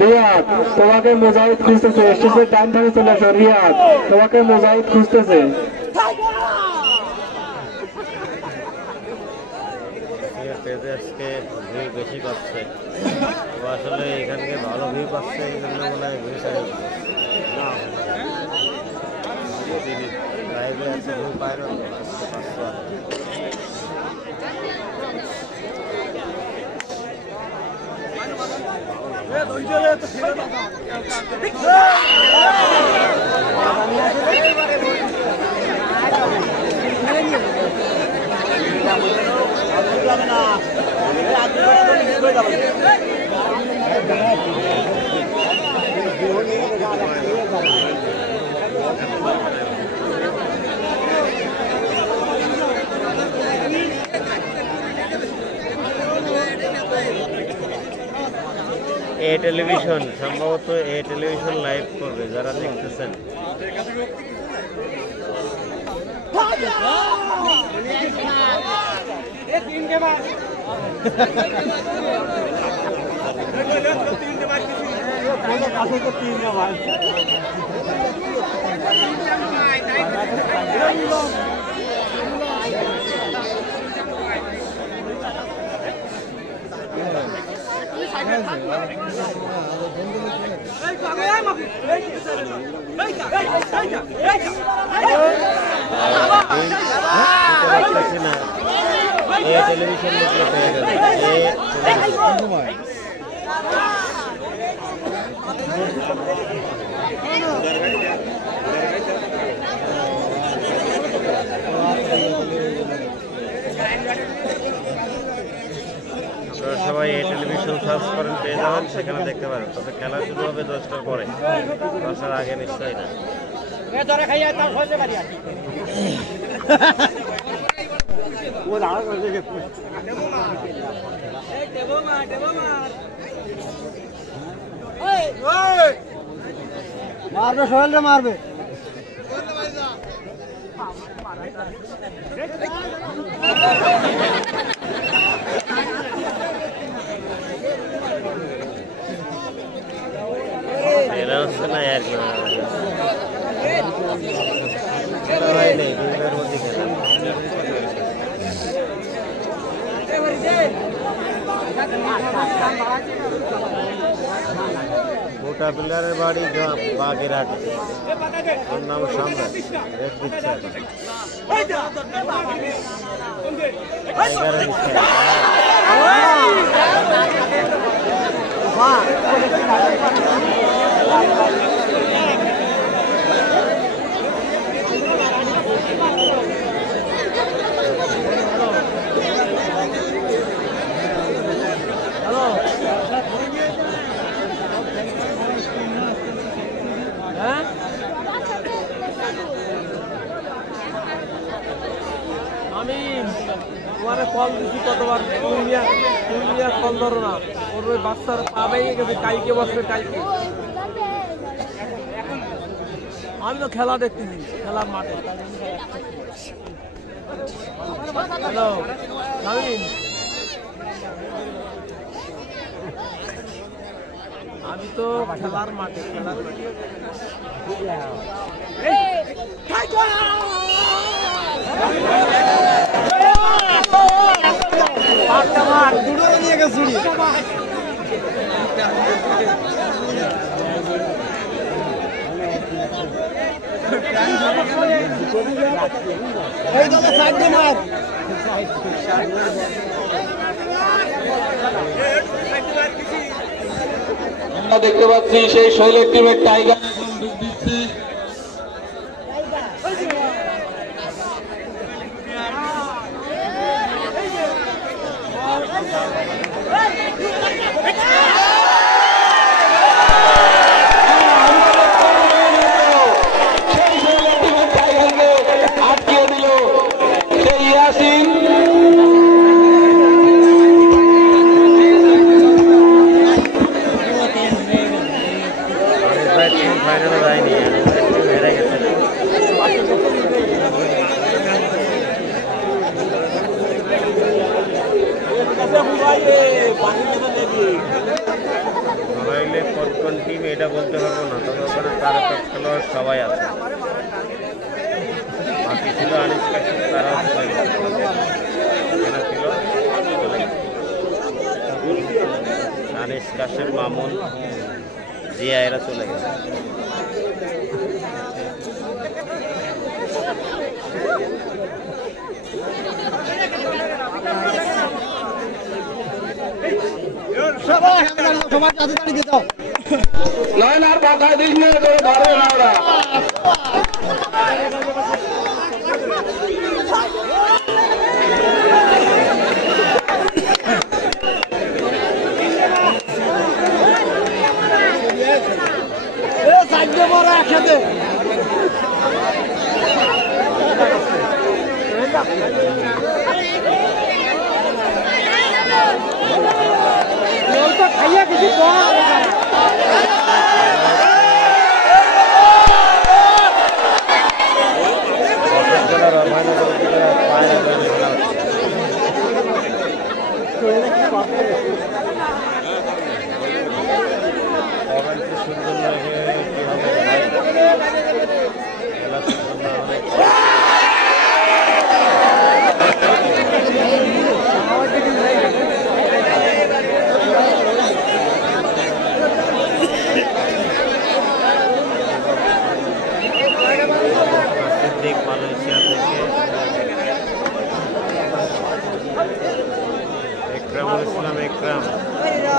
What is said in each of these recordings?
রিয়াদ তোমাকে মুজাহিদ খুঁজতেছে, স্টেজের ডান ধারে চলে আসো। রিয়াদ তোমাকে মুজাহিদ খুঁজতেছে। বেশি পাচ্ছে আসলে এখানকে ভালো ভিউ পাচ্ছে, এই জন্য মনে হয় ভিউ সাইড লাইভে আছে ভিউ পায় না এ টেলিভিশন, সম্ভবত এ টেলিভিশন লাইভ করবে যারা দেখতেছেন। টেলিভিশন সবাই এই টেলিভিশন সার্চ করেন, পেয়ে যাবেন, সেখানে দেখতে পারেন। তবে খেলা শুরু হবে 10টার পরে, 10টার আগে নিশ্চয়ই না। মারবে সোহেল রে মারবে। এরা হচ্ছে না আর কি নেই দুইবার মধ্যে খেলা। মোটা প্লেয়ারের বাড়ি বাগেরহাট, ওর নাম সম্রাট, রেড দিচ্ছে আমি তোমার কল দিচ্ছি কতবার, তুমি কল ধরো না। ওর ওই বাচ্চার পা ভেঙে গেছে, কালকে বসবে কালকে। আমি তো খেলা দেখতেছি, খেলার মাঠে। হ্যালো নামিন, আমি তো খেলার মাঠে, খেলার মাঠে। নিয়ে গেছি আমরা দেখতে পাচ্ছি সেই শৈলের টিমের টাইগার আটকিয়ে দিল সেই ইয়াসিন উদ্দিন, ফাইনালে যায়নি, হেরে গেছে। নড়াইলে কোন টিম এটা বলতে পারবো না, তবে ওখানে তারকা খেলোয়াড় সবাই আছে। বাকি ছিল আনিস কাশিম, তারাও চলে গেছে। এখানে ছিল আনিস কাশিম, মামুন, জিয়া, এরা চলে গেছে। নয়ন আর বাধায় দিস না, ধরে না ওরা। একসাথে খাইয়া কিছু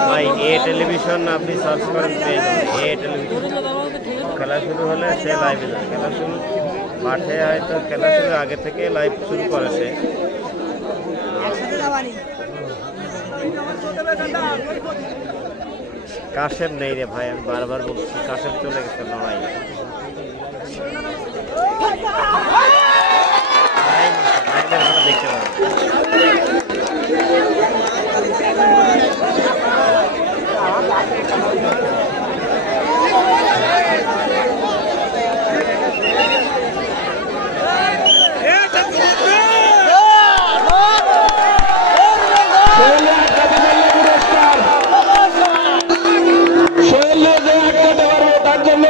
ভাই এ টেলিভিশন আপনি সার্চ করেন পেয়ে যাবেন। এ টেলিভিশন খেলা শুরু হলে সে লাইভে যায়। খেলা শুরু মাঠে হয়তো খেলা শুরু আগে থেকে লাইভ শুরু করে সে। কাশেম নেই রে ভাই, আমি বারবার বলছি কাশেম চলে গেছে লড়াই। দেখতে পাবেন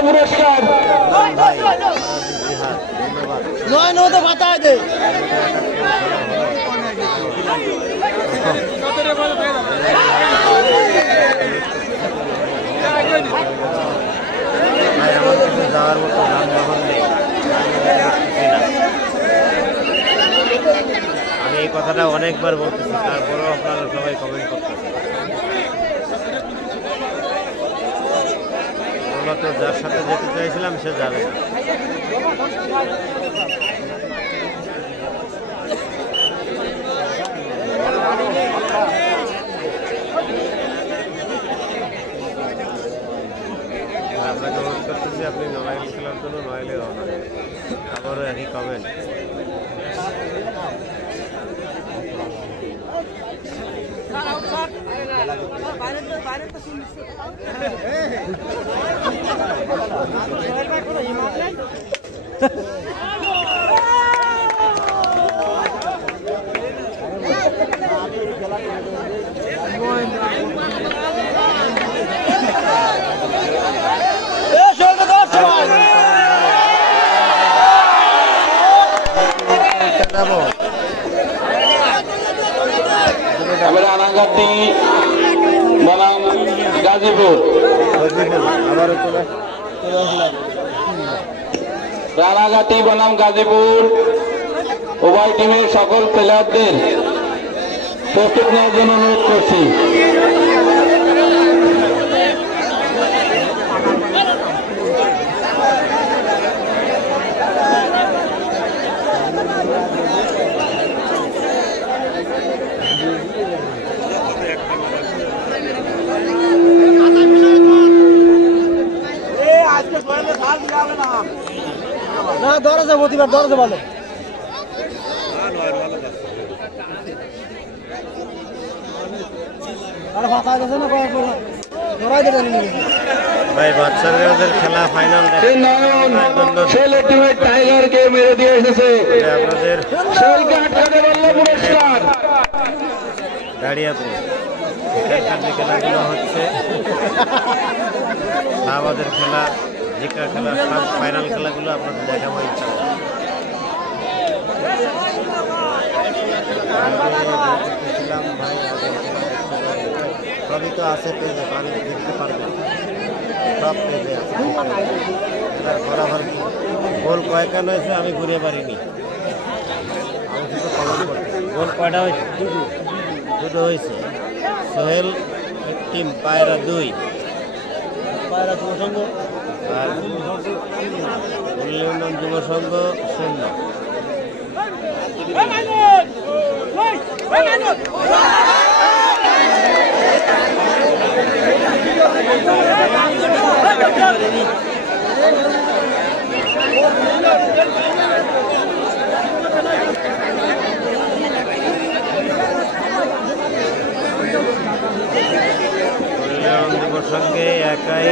পুরস্কার নয় নয় তো বাতায় দে আমার কাছে যাওয়ার মতো যানবাহন নেই, আমি এই কথাটা অনেকবার বলতেছি, তারপরেও আপনারা সবাই কমেন্ট করতেছেন। মূলত যার সাথে যেতে চাইছিলাম সে যাবে না। আপনাকে অনুরোধ করতেছি আপনি নড়াইল খেলার জন্য নড়াইলে রওনা দেন। আবারও একই কমেন্ট। রানাঘাটি বনাম গাজীপুর, রানাঘাটি বনাম গাজীপুর উভয় টিমের সকল প্লেয়ারদের প্রস্তুত নেওয়ার জন্য অনুরোধ করছি। না দরজা প্রতিবার দরজা ভালো। ভাই বাচ্চাদের খেলা ফাইনাল ছেলে টিমের টাইগারকে মেরে দিয়ে এসেছে আপনাদের শৈলকে আটকাতে পারলো পুরস্কার। দাঁড়িয়াপুর এখানকার যে খেলাগুলো হচ্ছে আমাদের খেলা জিকা খেলা সব ফাইনাল খেলাগুলো আপনাদের দেখাবো ইনশাআল্লাহ। ভাই সবই তো আছে পেজে, পানি দেখতে পারবেন সব পেজে আছে। বরাবর গোল কয়েকখান হয়েছে আমি ঘুরে পারিনি, আমি শুধু কমেন্ট করছি। গোল কয়টা হয়েছে? দুটো হয়েছে। সোহেল টিম পায়রা 2, পায়রা যুব সংঘ আর উন্নয়ন যুব সংঘ 0। সঙ্গে একাই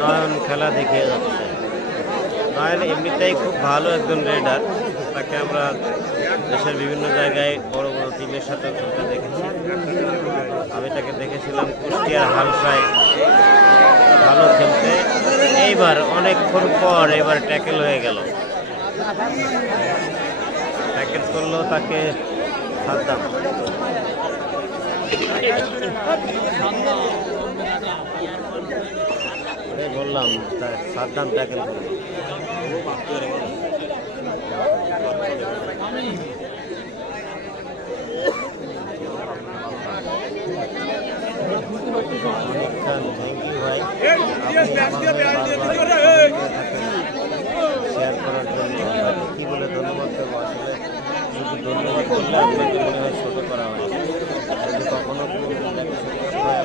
নয়ন খেলা দেখে যাচ্ছে। নয়ন এমনিতেই খুব ভালো একজন রেডার, তাকে আমরা দেশের বিভিন্ন জায়গায় বড় বড় টিমের সাথে খেলতে দেখেছি। আমি তাকে দেখেছিলাম কুষ্টিয়ার হালসায় ভালো খেলতে। এইবার অনেকক্ষণ পর এবার ট্যাকেল হয়ে গেল, ট্যাকেল করলো তাকে সাদ্দাম। বললাম সাদ্দাম ট্যাকেল করলো। থ্যাংক ইউ ভাই শেয়ার করার জন্য। কি বলে ধন্যবাদ দেবো, আসলে শুধু ধন্যবাদ করলে আপনাকে মনে হয় ছোটো করা হয়। যদি কখনো কোনো হয়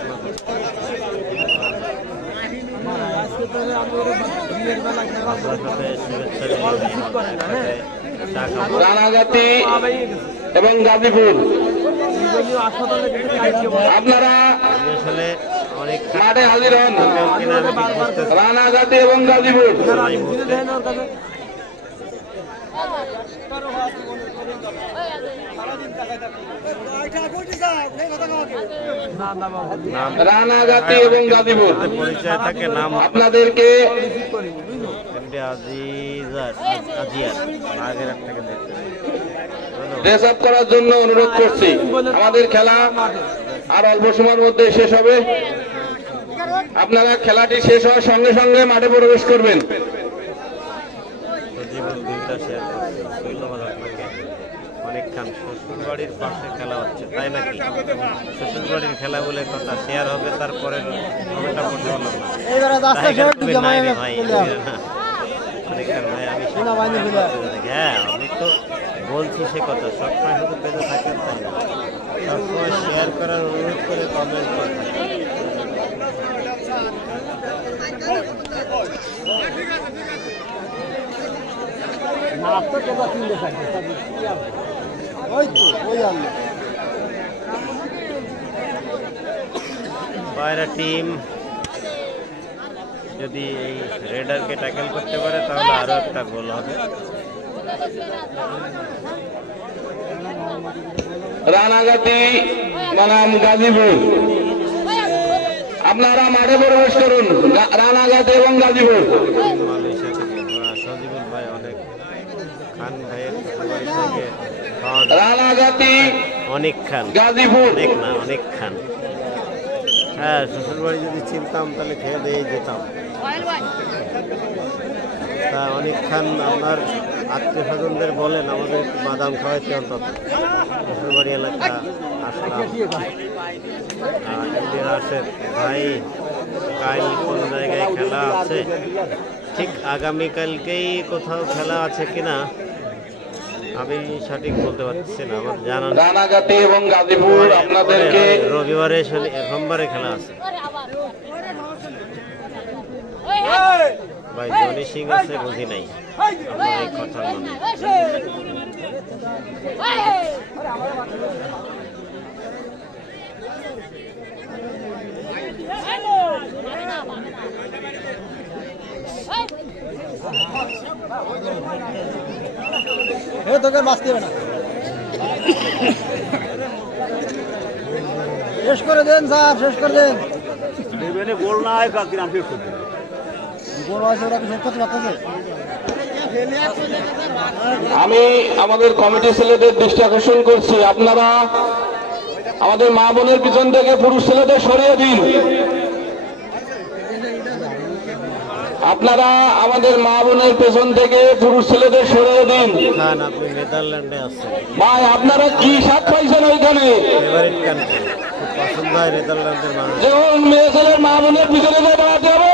আপনার সাথে শুভেচ্ছা রানাঘাটি এবং গাজীপুর আপনারা আসলে অনেক মাঠে হাজির হন। রানাঘাটি এবং গাজীপুর রানাঘাটি এবং গাজীপুর পরিচয় থাকে নাম আপনাদেরকে ড্রেস আপ করার জন্য অনুরোধ করছি। আমাদের খেলা আর অল্প সময়ের মধ্যে শেষ হবে। আপনারা খেলাটি শেষ হওয়ার সঙ্গে সঙ্গে মাঠে প্রবেশ করবেন। অনেকক্ষণ শ্বশুরবাড়ির পাশে খেলা হচ্ছে, তাই নাকি? শ্বশুরবাড়ির খেলা বলে কথা শেয়ার হবে, তারপরে কমেন্টটা করতে পারলাম না। ভাই অনেকক্ষণ ভাই আমি হ্যাঁ আমি তো বলছি সে কথা, সবসময় শুধু পেজে থাকেন তাই না, সবসময় শেয়ার করার অনুরোধ করে কমেন্ট করতে। পায়রা টিম যদি এই রেডারকে ট্যাকেল করতে পারে তাহলে আরো একটা গোল হবে। রানাঘাটি বনাম গাজীপুর আপনারা মাঠে প্রবেশ করুন। রানাঘাটি এবং গাজীপুর সজীবুল ভাই অনেক খান ভাইয়ের থেকে রানাঘাটি অনেক খান গাজীপুর অনেক না অনেক খান। হ্যাঁ শ্বশুরবাড়ি যদি চিনতাম তাহলে খেয়ে দিয়ে যেতাম। তা অনেক খান আপনার আত্মীয় স্বজনদের বলেন আমাদের একটু বাদাম খাওয়াইতে অন্তত। শ্বশুরবাড়ি এলাকা আসলাম। রাশেদ ভাই কাল কোন জায়গায় খেলা আছে? ঠিক আগামীকালকেই কোথাও খেলা আছে কিনা আমি সঠিক বলতে পারছি না, আমার জানা নেই। রানাঘাটি এবং গাজীপুর আপনাদেরকে রবিবারে সোমবারে খেলা আছে। ভাই জনি সিং আছে বুঝি নাই আপনার এই কথার মানে। তোকে বাঁচতে হবে না, শেষ করে দেন স্যার, শেষ করে দেন। গোল না হয় কাকি আমি শেষ করতে গোল আছে, ওরা শেষ করতে পারতেছে। আমি আমাদের কমিটি ছেলেদের দৃষ্টি আকর্ষণ করছি, আপনারা আমাদের মা বোনের পিছন থেকে পুরুষ ছেলেদের সরিয়ে দিন। আপনারা আমাদের মা বোনের পেছন থেকে পুরুষ ছেলেদের সরিয়ে দিন। খান আপনি নেদারল্যান্ডে আছেন ভাই আপনারা কি স্বাদ পাইছেন ওইখানে? ফেভারিট কান্ট্রি, খুব পছন্দ হয় নেদারল্যান্ডের মানুষ। যেমন মেয়ে ছেলের মা বোনের পিছনে দিয়ে দাঁড়াতে হবে,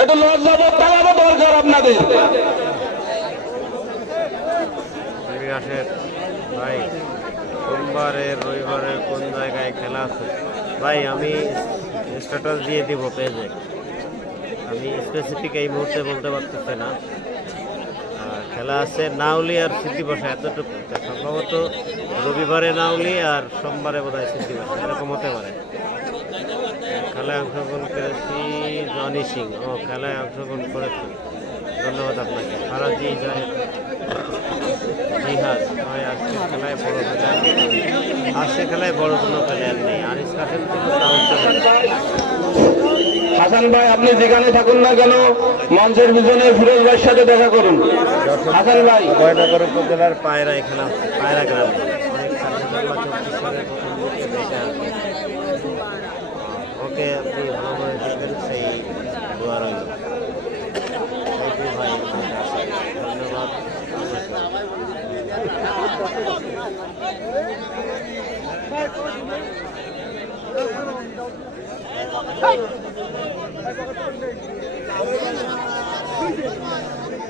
একটু লজ্জাবোধ থাকা দরকার আপনাদের। আসেন ভাই, সোমবারে রবিবারে কোন জায়গায় খেলা আছে ভাই? আমি স্ট্যাটাস দিয়ে দিব পেজে, আমি স্পেসিফিক এই মুহূর্তে বলতে পারতেছি না। খেলা আছে নাউলি আর সিদ্ধিবসা, এতটুকু সম্ভবত রবিবারে নাউলি আর সোমবারে বোধহয় সিদ্ধিবসা, এরকম হতে পারে। খেলায় অংশগ্রহণ করেছি জনি সিং, ও খেলায় অংশগ্রহণ করেছি, ধন্যবাদ আপনাকে। ফারাজি জাহেদ জিহাদ ভাই, আজকে খেলায় বড় প্লেয়ার, আজকে খেলায় বড় কোনো প্লেয়ার নেই। আনিস কাসেম ছিল, হাসান ভাই আপনি যেখানে থাকুন না কেন মঞ্চের পিছনে ফিরোজ ভাইয়ের সাথে দেখা করুন। হাসান ভাই, গয়নাগর উপজেলার পায়রা এখানে পায়রা গ্রাম, অনেক 24 সালের প্রথম দিকে দেখে আসবে। ওকে আপনি ভালোভাবে দেখবেন, সেই দোয়া রইল। ভাই ধন্যবাদ।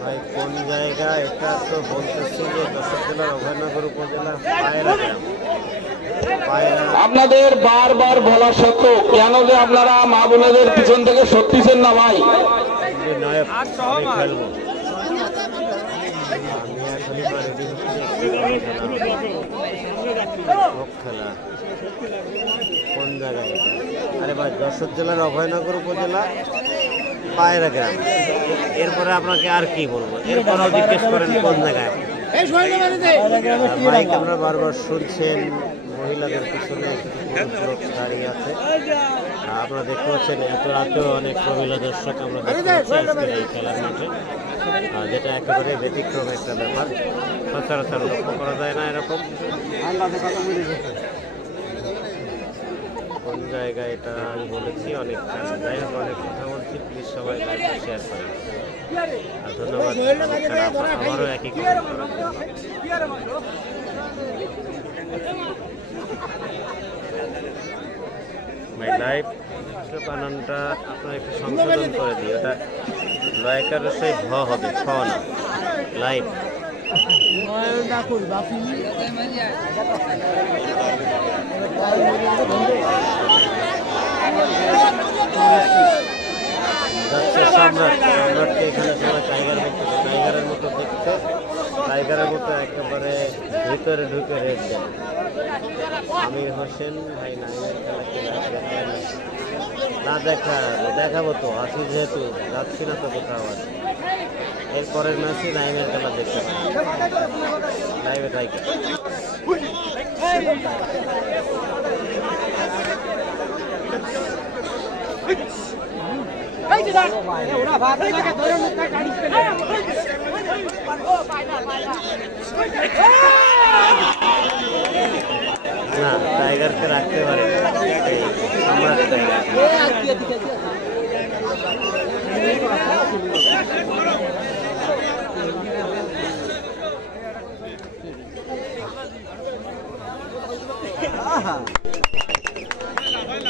ভাই কোন জায়গা এটা তো বলতেছি যে যশোর জেলার অভয়নগর উপজেলা পায়রা গ্রাম। আপনাদের বারবার বলা সত্ত্বেও কেন যে আপনারা মা বোনেদের পিছন থেকে সত্যিছেন না ভাই? নায়ক আমি খেলবো, আমি এখনই রেডি খেলা কোন জায়গায়? আরে ভাই যশোর জেলার অভয়নগর উপজেলা পায়রা গ্রাম। এরপরে আপনাকে আর কি বলবো, এরপরেও জিজ্ঞেস করেন কোন জায়গায়। বাইক আমরা বারবার শুনছেন, মহিলাদের পিছনে লোক দাঁড়িয়ে আছে, আপনারা দেখতে পাচ্ছেন এত রাতেও অনেক মহিলা দর্শক আমরা দেখতে পাচ্ছি আজকের এই খেলার মাঠে, যেটা একেবারে ব্যতিক্রম একটা ব্যাপার, সচরাচর লক্ষ্য করা যায় না এরকম। কোন জায়গায় এটা আমি বলেছি অনেক, যাই হোক অনেক কথা বলছি, প্লিজ সবাই লাইভটা শেয়ার করেন। আর ধন্যবাদ আমারও একই কমেন্ট করার জন্য। ভাই লাইভ বানানটা আপনার একটু সংশোধন করে দিই, ওটা লয়কার সেই ভ হবে, খ না, লাইভ। যাচ্ছে সম্রাট, সম্রাটকে এখানে সবাই টাইগার বলতেছে, টাইগারের মতো দেখতে, টাইগারের মতো একেবারে ভিতরে ঢুকে রেড দেয়। আমির হোসেন ভাই নাইমের খেলা কি না দেখাবো তো, আসি যেহেতু যাচ্ছি না তো কোথাও আছে। এরপরের ম্যাচে নাইমের খেলা দেখতে পাই লাইভে টাইগার। না টাইগারকে রাখতে পারে সম্রাট টাইগার।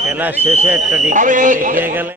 খেলা শেষে একটা দেখিয়ে গেলে